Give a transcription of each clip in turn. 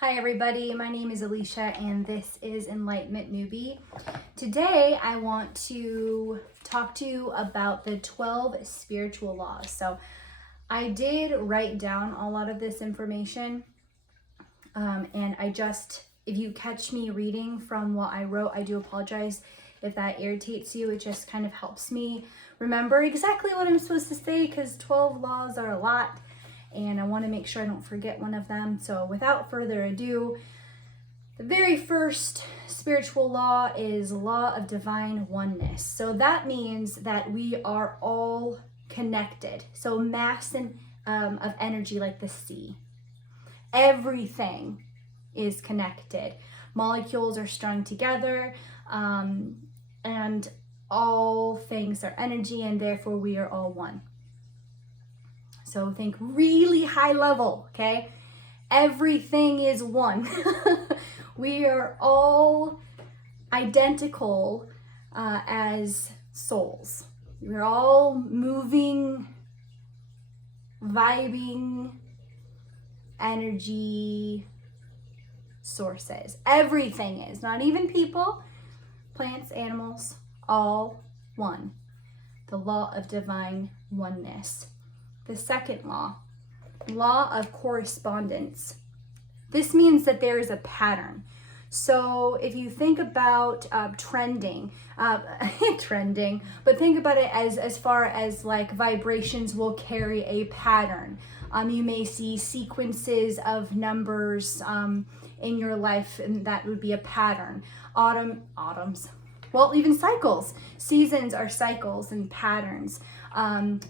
Hi everybody, my name is Alicia and this is Enlightenment Newbie. Today I want to talk to you about the 12 spiritual laws. So I did write down a lot of this information and if you catch me reading from what I wrote, I do apologize if that irritates you. It just kind of helps me remember exactly what I'm supposed to say because 12 laws are a lot. And I want to make sure I don't forget one of them. So without further ado, the very first spiritual law is law of divine oneness. So that means that we are all connected. So mass of energy like the sea. Everything is connected. Molecules are strung together and all things are energy and therefore we are all one. So think really high level, okay? Everything is one. We are all identical as souls. We're all moving, vibing, energy sources. Everything is, not even people, plants, animals, all one. The law of divine oneness. The second law of correspondence. This means that there is a pattern. So if you think about trending, but think about it as far as like vibrations will carry a pattern. You may see sequences of numbers in your life, and that would be a pattern. Autumns. Well, even cycles. Seasons are cycles and patterns.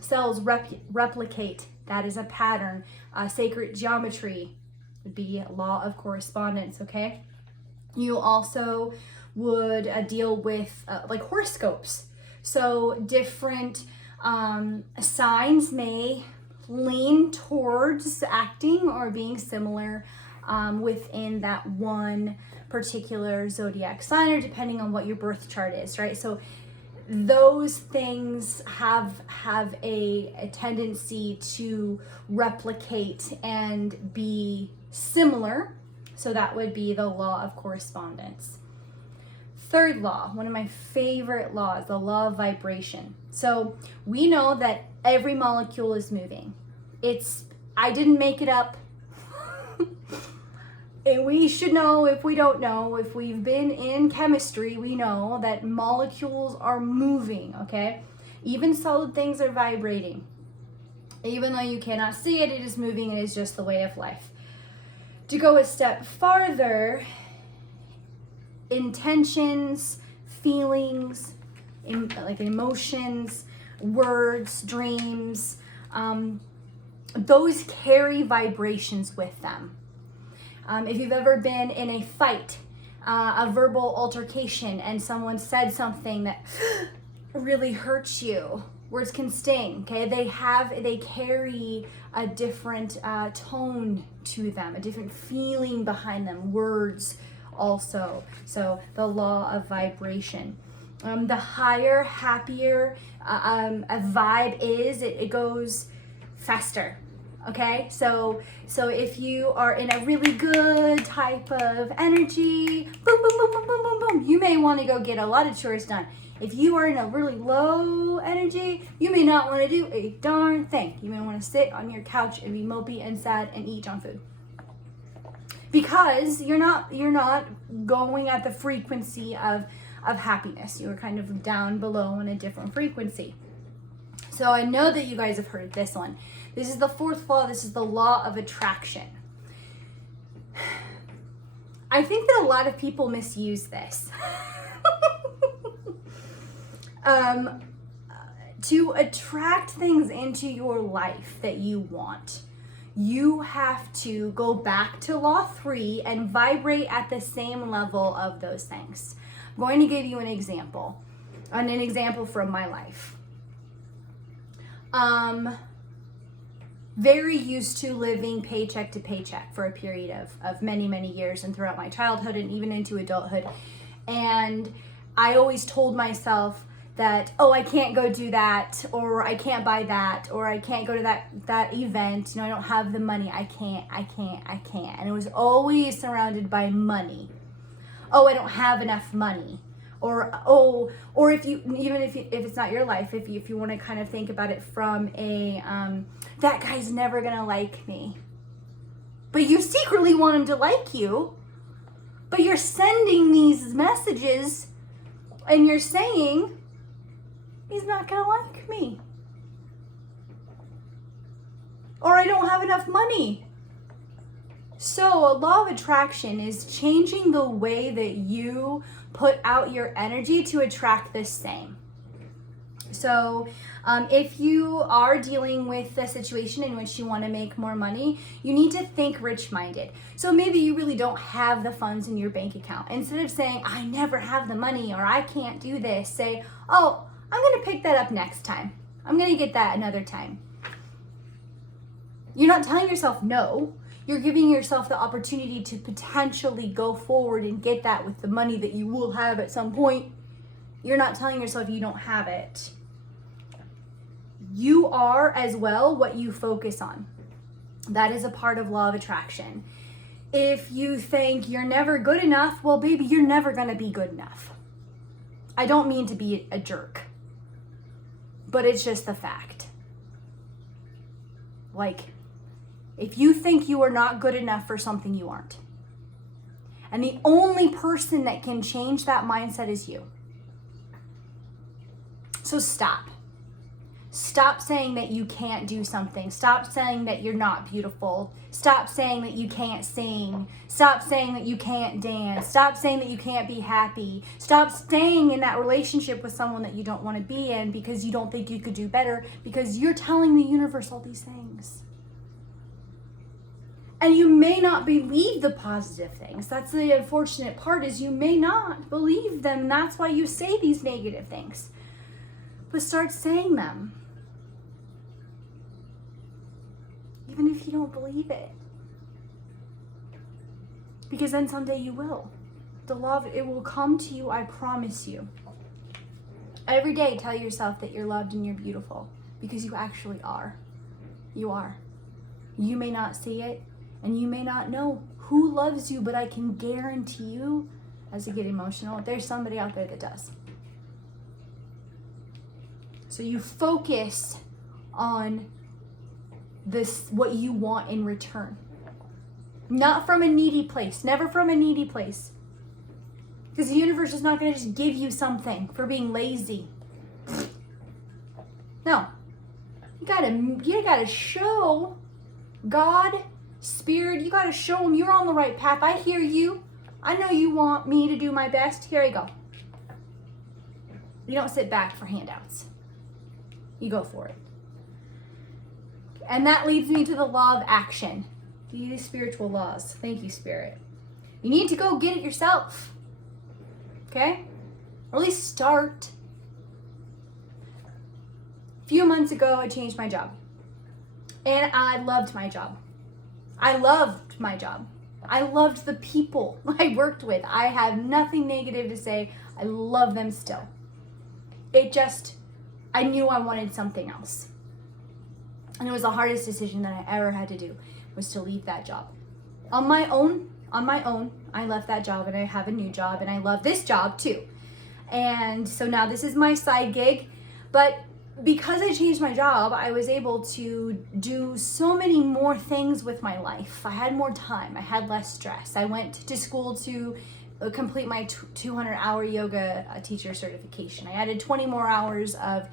Cells replicate. That is a pattern. Sacred geometry would be law of correspondence, okay? You also would deal with like horoscopes. So different signs may lean towards acting or being similar within that one particular zodiac sign, or depending on what your birth chart is, right? So those things have a tendency to replicate and be similar. So that would be the law of correspondence. Third law, one of my favorite laws, the law of vibration. So we know that every molecule is moving. I didn't make it up. And we should know, if we don't know, if we've been in chemistry, we know that molecules are moving, okay? Even solid things are vibrating. Even though you cannot see it, it is moving. It is just the way of life. To go a step farther, intentions, feelings, like emotions, words, dreams, those carry vibrations with them. If you've ever been in a fight, a verbal altercation, and someone said something that really hurts you, words can sting, okay? They carry a different tone to them, a different feeling behind them, words also. So the law of vibration. The higher, happier a vibe is, it goes faster. Okay, so if you are in a really good type of energy, boom, boom, boom, boom, boom, boom, boom, you may want to go get a lot of chores done. If you are in a really low energy, you may not want to do a darn thing. You may want to sit on your couch and be mopey and sad and eat junk food. Because you're not going at the frequency of happiness. You're kind of down below in a different frequency. So I know that you guys have heard this one. This is the fourth law. This is the law of attraction. I think that a lot of people misuse this. To attract things into your life that you want, you have to go back to law 3 and vibrate at the same level of those things. I'm going to give you an example from my life. Very used to living paycheck to paycheck for a period of many, many years and throughout my childhood and even into adulthood. And I always told myself oh, I can't go do that, or I can't buy that, or I can't go to that event, I don't have the money, I can't. And it was always surrounded by money. Oh, I don't have enough money. Or if it's not your life, if you want to kind of think about it from a, that guy's never gonna like me. But you secretly want him to like you, but you're sending these messages and you're saying, he's not gonna like me. Or I don't have enough money. So a law of attraction is changing the way that you put out your energy to attract the same. So if you are dealing with a situation in which you want to make more money, you need to think rich-minded. So maybe you really don't have the funds in your bank account. Instead of saying, I never have the money, or I can't do this, say, oh, I'm going to pick that up next time. I'm going to get that another time. You're not telling yourself no. You're giving yourself the opportunity to potentially go forward and get that with the money that you will have at some point. You're not telling yourself you don't have it. You are as well what you focus on. That is a part of law of attraction. If you think you're never good enough, well, baby, you're never going to be good enough. I don't mean to be a jerk, but it's just the fact. Like, if you think you are not good enough for something, you aren't. And the only person that can change that mindset is you. So stop. Stop saying that you can't do something. Stop saying that you're not beautiful. Stop saying that you can't sing. Stop saying that you can't dance. Stop saying that you can't be happy. Stop staying in that relationship with someone that you don't want to be in because you don't think you could do better, because you're telling the universe all these things. And you may not believe the positive things. That's the unfortunate part, is you may not believe them. That's why you say these negative things. But start saying them. Even if you don't believe it. Because then someday you will. The law of it will come to you, I promise you. Every day tell yourself that you're loved and you're beautiful. Because you actually are. You are. You may not see it. And you may not know who loves you, but I can guarantee you, as I get emotional, there's somebody out there that does. So you focus on this, what you want in return. Not from a needy place. Never from a needy place. Because the universe is not going to just give you something for being lazy. No. You gotta show God, Spirit, you gotta show them you're on the right path. I hear you. I know you want me to do my best. Here I go. You don't sit back for handouts. You go for it. And that leads me to the law of action. These spiritual laws. Thank you, Spirit. You need to go get it yourself. Okay? Or at least start. A few months ago, I changed my job. And I loved my job. I loved my job. I loved the people I worked with. I have nothing negative to say. I love them still. I knew I wanted something else. And it was the hardest decision that I ever had to do, was to leave that job. On my own, I left that job and I have a new job and I love this job too. And so now this is my side gig, but because I changed my job, I was able to do so many more things with my life. I had more time. I had less stress. I went to school to complete my 200-hour yoga teacher certification. I added 20 more hours of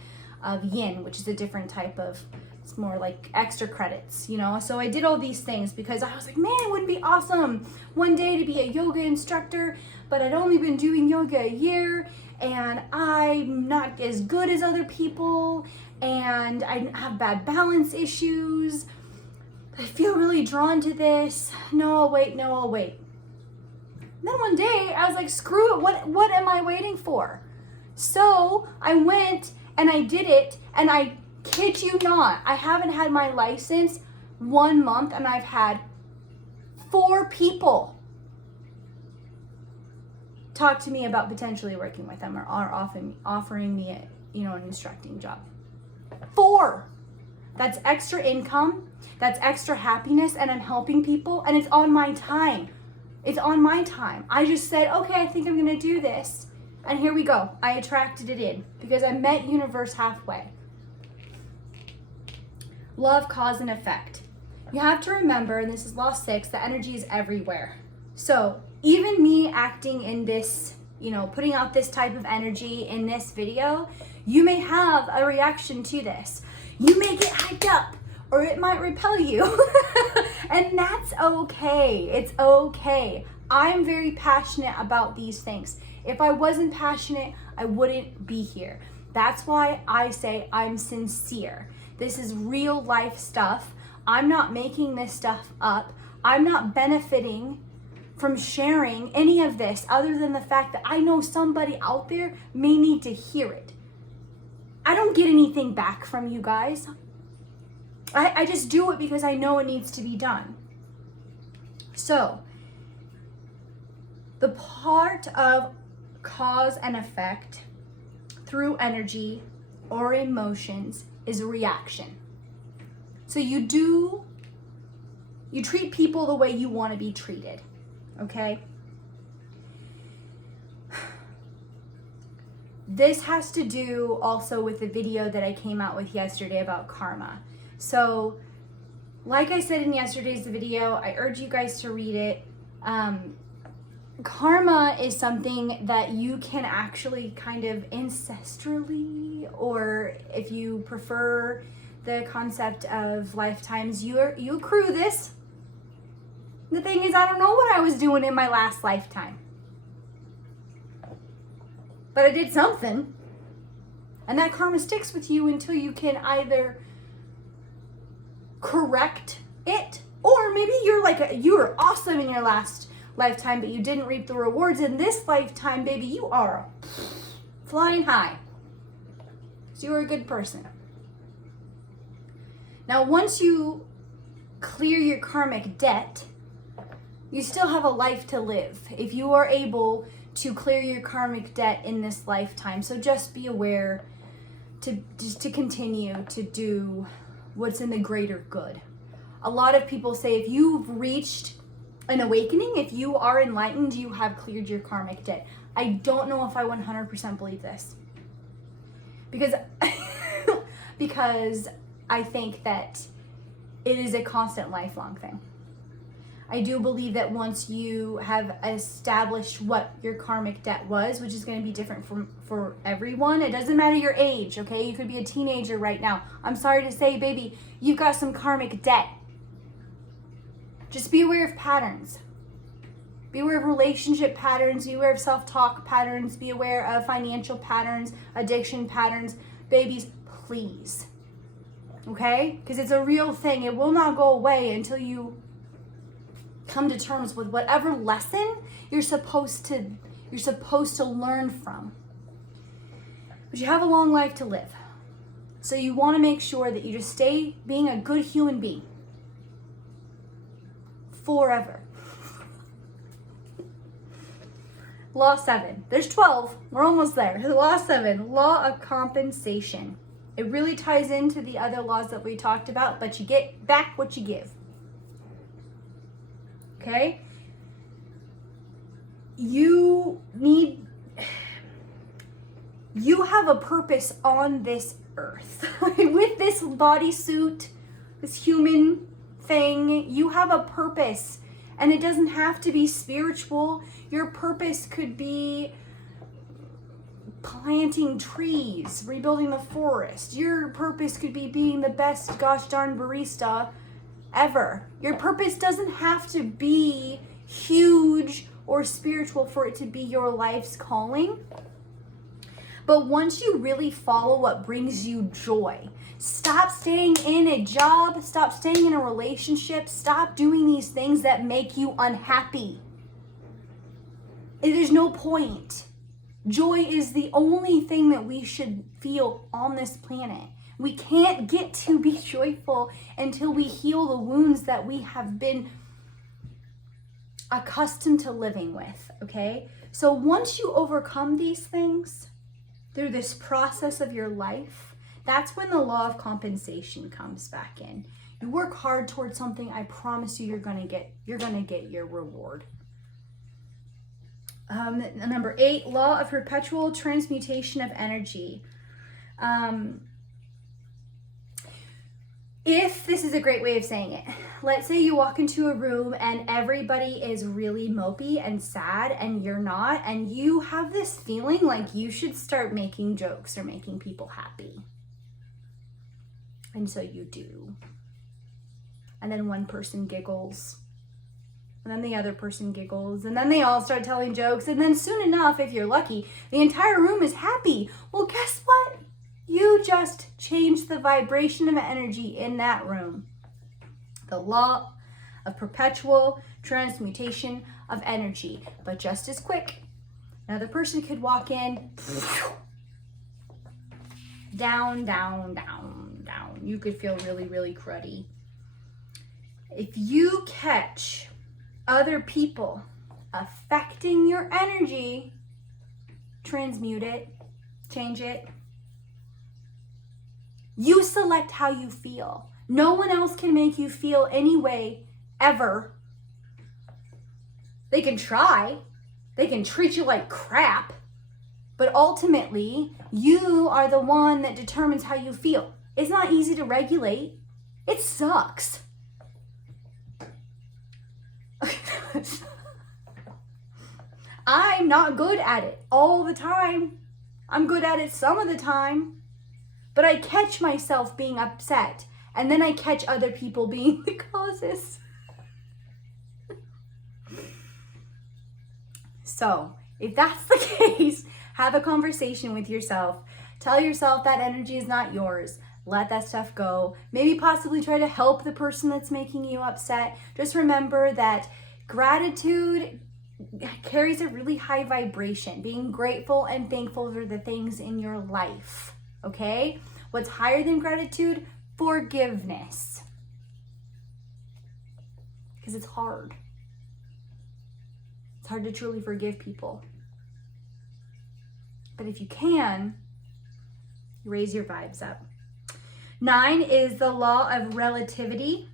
yin, which is a different type of, it's more like extra credits, you know? So I did all these things because I was like, man, it would be awesome one day to be a yoga instructor, but I'd only been doing yoga a year and I'm not as good as other people and I have bad balance issues. I feel really drawn to this. No, I'll wait. And then one day I was like, screw it, what am I waiting for? So I went and I did it, and I kid you not, I haven't had my license 1 month and I've had 4 people talk to me about potentially working with them or are offering me an instructing job. 4, that's extra income, that's extra happiness, and I'm helping people, and it's on my time. It's on my time. I just said, okay, I think I'm gonna do this, and here we go. I attracted it in because I met universe halfway. Love, cause, and effect. You have to remember, and this is law 6, that energy is everywhere. So even me acting in this, putting out this type of energy in this video, you may have a reaction to this. You may get hyped up, or it might repel you. And that's okay. It's okay. I'm very passionate about these things. If I wasn't passionate, I wouldn't be here. That's why I say I'm sincere. This is real life stuff. I'm not making this stuff up. I'm not benefiting from sharing any of this other than the fact that I know somebody out there may need to hear it. I don't get anything back from you guys. I just do it because I know it needs to be done. So, the part of cause and effect through energy or emotions is a reaction. So you treat people the way you want to be treated, okay? This has to do also with the video that I came out with yesterday about karma. So, like I said in yesterday's video, I urge you guys to read it. Karma is something that you can actually kind of ancestrally, or if you prefer the concept of lifetimes, you accrue this. The thing is, I don't know what I was doing in my last lifetime, but I did something, and that karma sticks with you until you can either correct it, or maybe you were awesome in your last lifetime, but you didn't reap the rewards in this lifetime. Baby, you are flying high, so you're a good person. Now, once you clear your karmic debt, you still have a life to live if you are able to clear your karmic debt in this lifetime. So just be aware to continue to do what's in the greater good. A lot of people say if you've reached an awakening, if you are enlightened, you have cleared your karmic debt. I don't know if I 100% believe this, because I think that it is a constant lifelong thing. I do believe that once you have established what your karmic debt was, which is going to be different for everyone, it doesn't matter your age, okay? You could be a teenager right now. I'm sorry to say, baby, you've got some karmic debt. Just be aware of patterns. Be aware of relationship patterns. Be aware of self-talk patterns. Be aware of financial patterns, addiction patterns. Babies, please. Okay? Because it's a real thing. It will not go away until you come to terms with whatever lesson you're supposed to learn from. But you have a long life to live. So you want to make sure that you just stay being a good human being forever. Law 7. There's 12. We're almost there. Law 7. Law of compensation. It really ties into the other laws that we talked about, but you get back what you give. Okay? You have a purpose on this earth. With this bodysuit, this human thing, you have a purpose. And it doesn't have to be spiritual. Your purpose could be planting trees, rebuilding the forest. Your purpose could be being the best gosh darn barista ever. Your purpose doesn't have to be huge or spiritual for it to be your life's calling. But once you really follow what brings you joy, stop staying in a job, stop staying in a relationship, stop doing these things that make you unhappy. There's no point. Joy is the only thing that we should feel on this planet. We can't get to be joyful until we heal the wounds that we have been accustomed to living with, okay? So once you overcome these things through this process of your life, that's when the law of compensation comes back in. You work hard towards something, I promise you, you're gonna get your reward. Number 8, law of perpetual transmutation of energy. If this is a great way of saying it, let's say you walk into a room and everybody is really mopey and sad and you're not, and you have this feeling like you should start making jokes or making people happy. And so you do. And then one person giggles. And then the other person giggles. And then they all start telling jokes. And then soon enough, if you're lucky, the entire room is happy. Well, guess what? You just changed the vibration of energy in that room. The law of perpetual transmutation of energy. But just as quick, another person could walk in, down, down, down, down. You could feel really, really cruddy. If you catch other people affecting your energy, transmute it, change it. You select how you feel. No one else can make you feel any way, ever. They can try. They can treat you like crap. But ultimately, you are the one that determines how you feel. It's not easy to regulate. It sucks. I'm not good at it all the time. I'm good at it some of the time. But I catch myself being upset, and then I catch other people being the causes. So, if that's the case, have a conversation with yourself. Tell yourself that energy is not yours. Let that stuff go. Maybe possibly try to help the person that's making you upset. Just remember that gratitude carries a really high vibration. Being grateful and thankful for the things in your life. Okay? What's higher than gratitude? Forgiveness. Because it's hard. It's hard to truly forgive people. But if you can, raise your vibes up. 9 is the law of relativity.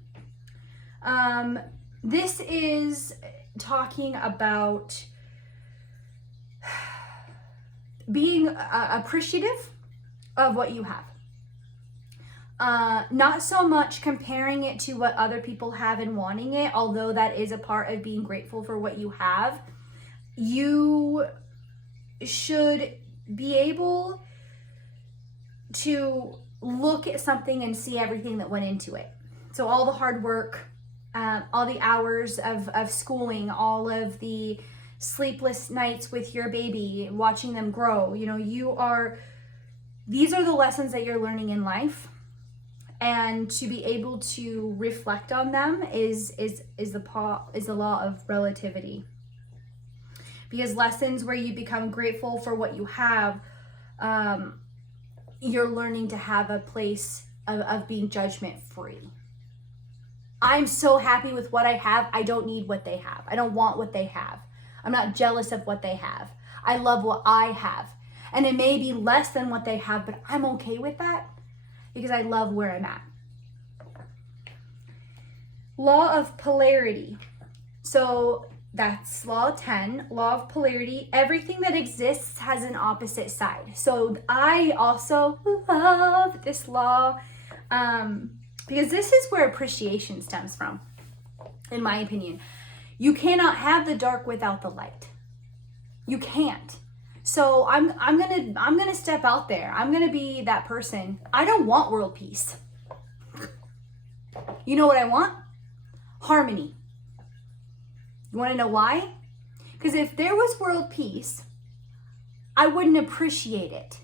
This is talking about being appreciative of what you have. Not so much comparing it to what other people have and wanting it, although that is a part of being grateful for what you have. You should be able to look at something and see everything that went into it. So all the hard work, all the hours of schooling, all of the sleepless nights with your baby, watching them grow. You know, these are the lessons that you're learning in life. And to be able to reflect on them is the law of relativity. Because lessons where you become grateful for what you have, you're learning to have a place of being judgment free. I'm so happy with what I have. I don't need what they have. I don't want what they have. I'm not jealous of what they have. I love what I have. And it may be less than what they have, but I'm okay with that because I love where I'm at. Law of polarity. So that's law 10, law of polarity. Everything that exists has an opposite side. So I also love this law because this is where appreciation stems from, in my opinion. You cannot have the dark without the light. You can't. So I'm gonna step out there. I'm gonna be that person. I don't want world peace. You know what I want? Harmony. You want to know why? Because if there was world peace, I wouldn't appreciate it.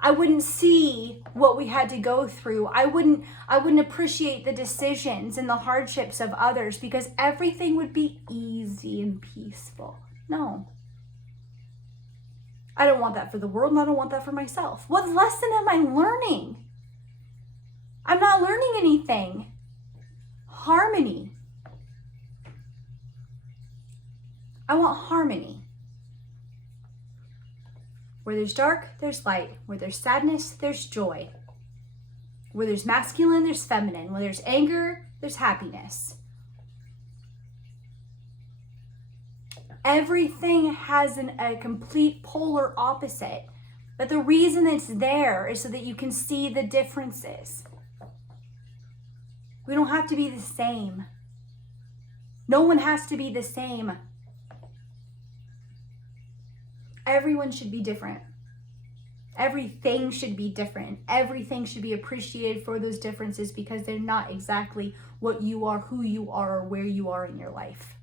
I wouldn't see what we had to go through. I wouldn't appreciate the decisions and the hardships of others because everything would be easy and peaceful. No. I don't want that for the world, and I don't want that for myself. What lesson am I learning? I'm not learning anything. Harmony. I want harmony. Where there's dark, there's light. Where there's sadness, there's joy. Where there's masculine, there's feminine. Where there's anger, there's happiness. Everything has a complete polar opposite. But the reason it's there is so that you can see the differences. We don't have to be the same. No one has to be the same. Everyone should be different. Everything should be different. Everything should be appreciated for those differences because they're not exactly what you are, who you are, or where you are in your life.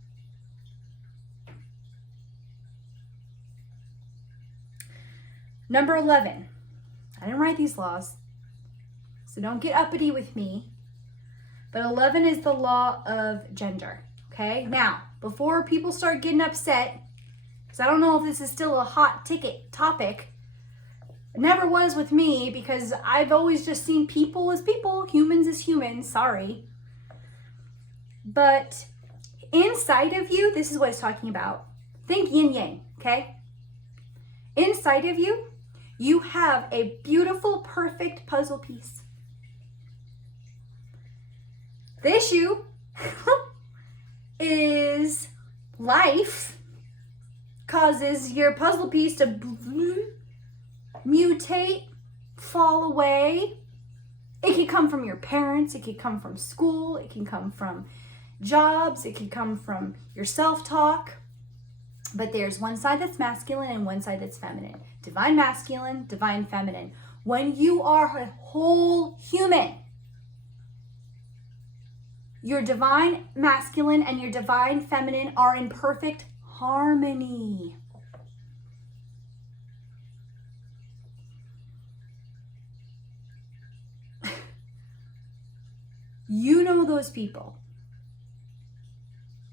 Number 11. I didn't write these laws, so don't get uppity with me. But 11 is the law of gender. Okay? Now, before people start getting upset, because I don't know if this is still a hot ticket topic. It never was with me because I've always just seen people as people, humans as humans, sorry. But inside of you, this is what it's talking about. Think yin yang, okay? Inside of you, you have a beautiful, perfect puzzle piece. The issue is life causes your puzzle piece to mutate, fall away. It could come from your parents, it could come from school, it can come from jobs, it could come from your self-talk. But there's one side that's masculine and one side that's feminine. Divine masculine, divine feminine. When you are a whole human, your divine masculine and your divine feminine are in perfect harmony. You know those people,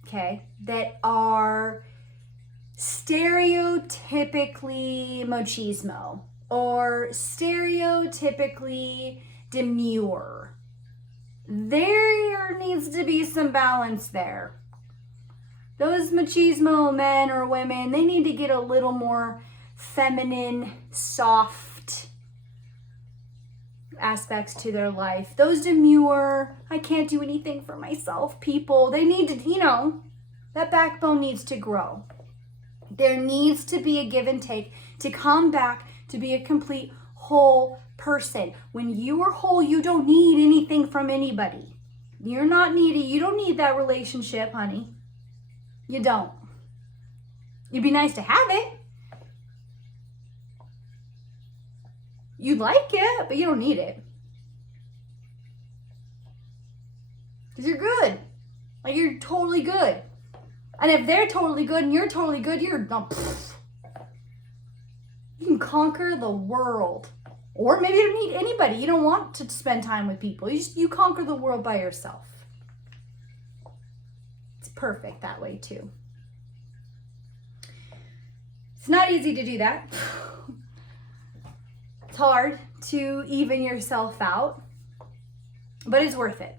okay, that are stereotypically machismo or stereotypically demure. There needs to be some balance there. Those machismo men or women, they need to get a little more feminine, soft aspects to their life. Those demure, I can't do anything for myself people, they need to, that backbone needs to grow. There needs to be a give and take to come back to be a complete whole person. When you are whole, you don't need anything from anybody. You're not needy. You don't need that relationship, honey. You don't. It'd be nice to have it. You'd like it, but you don't need it. Because you're good. Like, you're totally good. And if they're totally good and you're totally good, you can conquer the world. Or maybe you don't need anybody. You don't want to spend time with people. You conquer the world by yourself. It's perfect that way too. It's not easy to do that. It's hard to even yourself out, but it's worth it.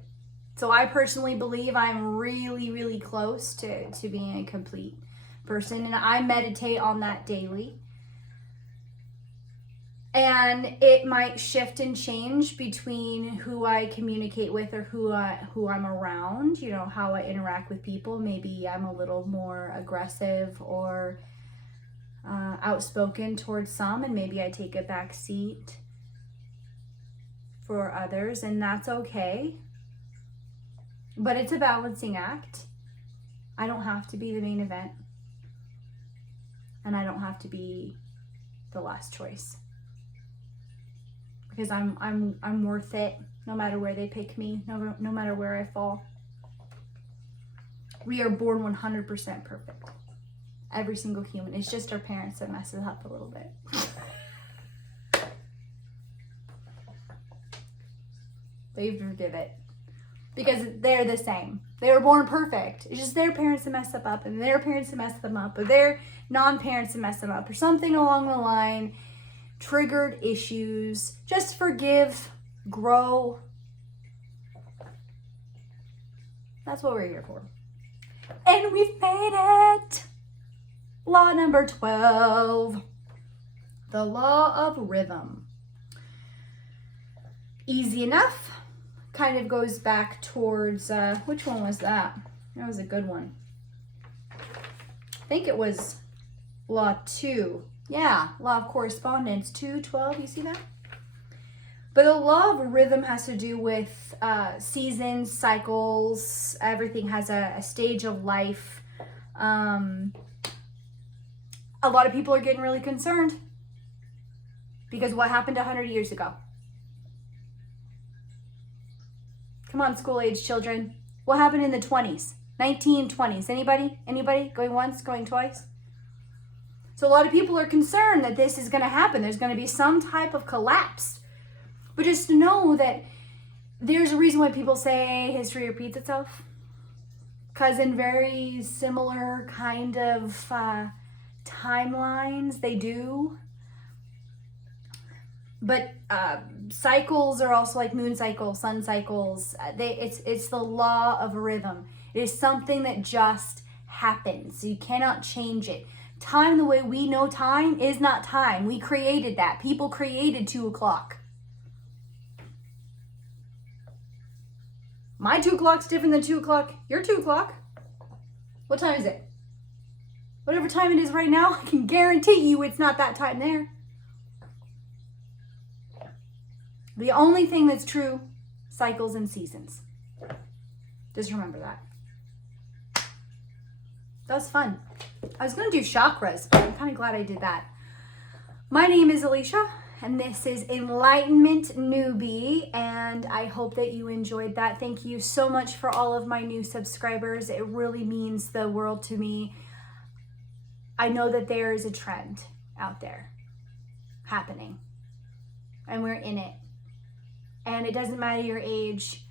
So I personally believe I'm really, really close to being a complete person, and I meditate on that daily. And it might shift and change between who I communicate with or who I'm around, how I interact with people. Maybe I'm a little more aggressive or outspoken towards some, and maybe I take a back seat for others, and that's okay. But it's a balancing act. I don't have to be the main event, and I don't have to be the last choice. Because I'm worth it, no matter where they pick me, no matter where I fall. We are born 100% perfect. Every single human. It's just our parents that mess it up a little bit. But you forgive it. Because they're the same. They were born perfect. It's just their parents that mess them up, and their parents that mess them up, or their non-parents that mess them up, or something along the line. Triggered issues. Just forgive, grow. That's what we're here for. And we've made it. Law number 12, the law of rhythm. Easy enough. Kind of goes back towards, which one was that? That was a good one. I think it was law 2. Yeah, law of correspondence, 2:12, you see that? But the law of rhythm has to do with seasons, cycles, everything has a stage of life. A lot of people are getting really concerned because what happened 100 years ago? Come on, school-age children. What happened in the 20s? 1920s. Anybody? Anybody? Going once, going twice? So a lot of people are concerned that this is going to happen. There's going to be some type of collapse. But just know that there's a reason why people say history repeats itself. Because in very similar kind of timelines, they do. But cycles are also like moon cycles, sun cycles. It's the law of rhythm. It is something that just happens. You cannot change it. Time, the way we know time, is not time. We created that. People created 2 o'clock. My 2 o'clock's different than 2 o'clock. Your 2 o'clock. What time is it? Whatever time it is right now, I can guarantee you it's not that time there. The only thing that's true, cycles and seasons. Just remember that. That was fun. I was going to do chakras, but I'm kind of glad I did that. My name is Alicia, and this is Enlightenment Newbie, and I hope that you enjoyed that. Thank you so much for all of my new subscribers. It really means the world to me. I know that there is a trend out there happening, and we're in it. And it doesn't matter your age,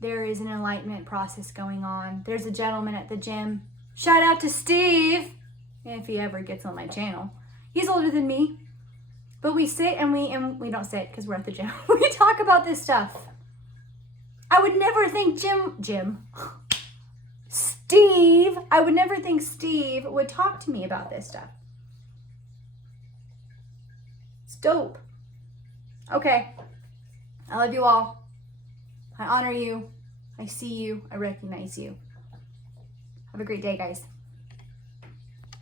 there is an enlightenment process going on. There's a gentleman at the gym. Shout out to Steve, if he ever gets on my channel. He's older than me, but we sit and we don't sit because we're at the gym. We talk about this stuff. I would never think Steve, I would never think Steve would talk to me about this stuff. It's dope. Okay. I love you all. I honor you. I see you. I recognize you. Have a great day, guys.